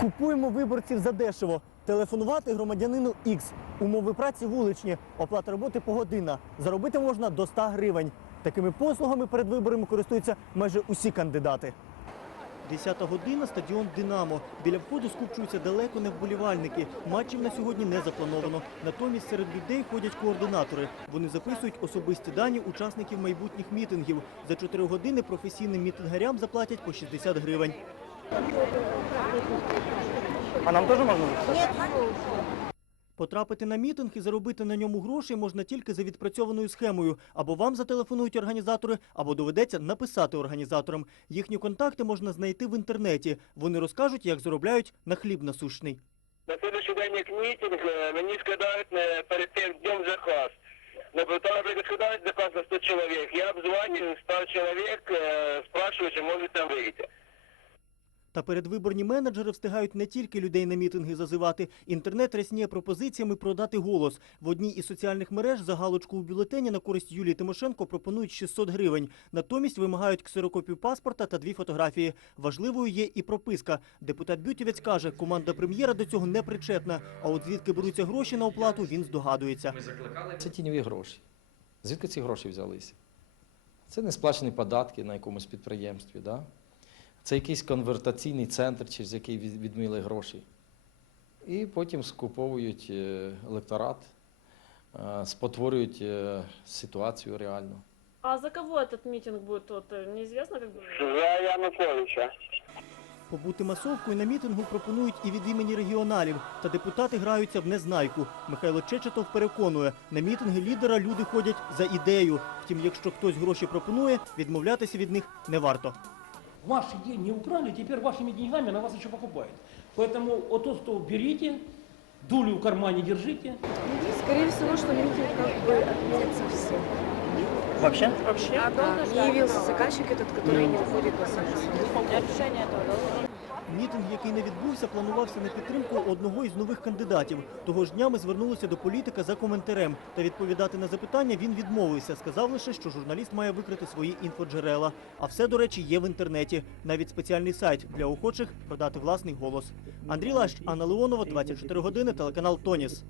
Купуємо виборців задешево. Телефонувати громадянину X. Умови праці вуличні, оплата роботи погодинна. Заробити можна до 100 гривень. Такими послугами перед виборами користуються майже усі кандидати. Десята година, стадіон Динамо. Біля входу скупчуються далеко не вболівальники. Матчів на сьогодні не заплановано. Натомість серед людей ходять координатори. Вони записують особисті дані учасників майбутніх мітингів. За 4 години професійним мітингарям заплатять по 60 гривень. А нам теж можна? Потрапити на мітинг і заробити на ньому гроші можна тільки за відпрацьованою схемою. Або вам зателефонують організатори, або доведеться написати організаторам. Їхні контакти можна знайти в інтернеті. Вони розкажуть, як заробляють на хліб насущний. На следующий день як мітинг, е, мені скидають е, перед тим днем заказ. Наприклад, скидають заказ на 100 чоловік. Я обзвоню 100 чоловік, е, спрашиваю, чи можуть там вийти. Та передвиборні менеджери встигають не тільки людей на мітинги зазивати. Інтернет рясніє пропозиціями продати голос. В одній із соціальних мереж за галочку у бюлетені на користь Юлії Тимошенко пропонують 600 гривень. Натомість вимагають ксерокопію паспорта та дві фотографії. Важливою є і прописка. Депутат Бютівець каже, команда прем'єра до цього не причетна. А от звідки беруться гроші на оплату, він здогадується. Це тіньові гроші. Звідки ці гроші взялися? Це не сплачені податки на якомусь підприємстві. Да? Це якийсь конвертаційний центр, через який від- відмили гроші. І потім скуповують е, електорат, е, спотворюють е, ситуацію реально. А за кого этот митинг будет? Вот, э, неизвестно, как бы? За Януковича. Побути масовкою на мітингу пропонують і від імені регіоналів. Та депутати граються в незнайку. Михайло Чечетов переконує, на мітинги лідера люди ходять за ідею. Втім, якщо хтось гроші пропонує, відмовлятися від них не варто. Ваши деньги украли, теперь вашими деньгами на вас еще покупают. Поэтому вот то, что берите, дулю в кармане держите, Скорее всего, что митинг как бы отменится все. Вообще? Вообще? Да, не явился заказчик этот, который не уходит на согласование. Для решения этого должен Мітинг, який не відбувся, планувався на підтримку одного із нових кандидатів. Того ж дня ми звернулися до політика за коментарем. Та відповідати на запитання він відмовився. Сказав лише, що журналіст має викрити свої інфоджерела. А все, до речі, є в інтернеті. Навіть спеціальний сайт для охочих продати власний голос. Андрій Лащ, Анна Леонова, 24 години, телеканал Тоніс.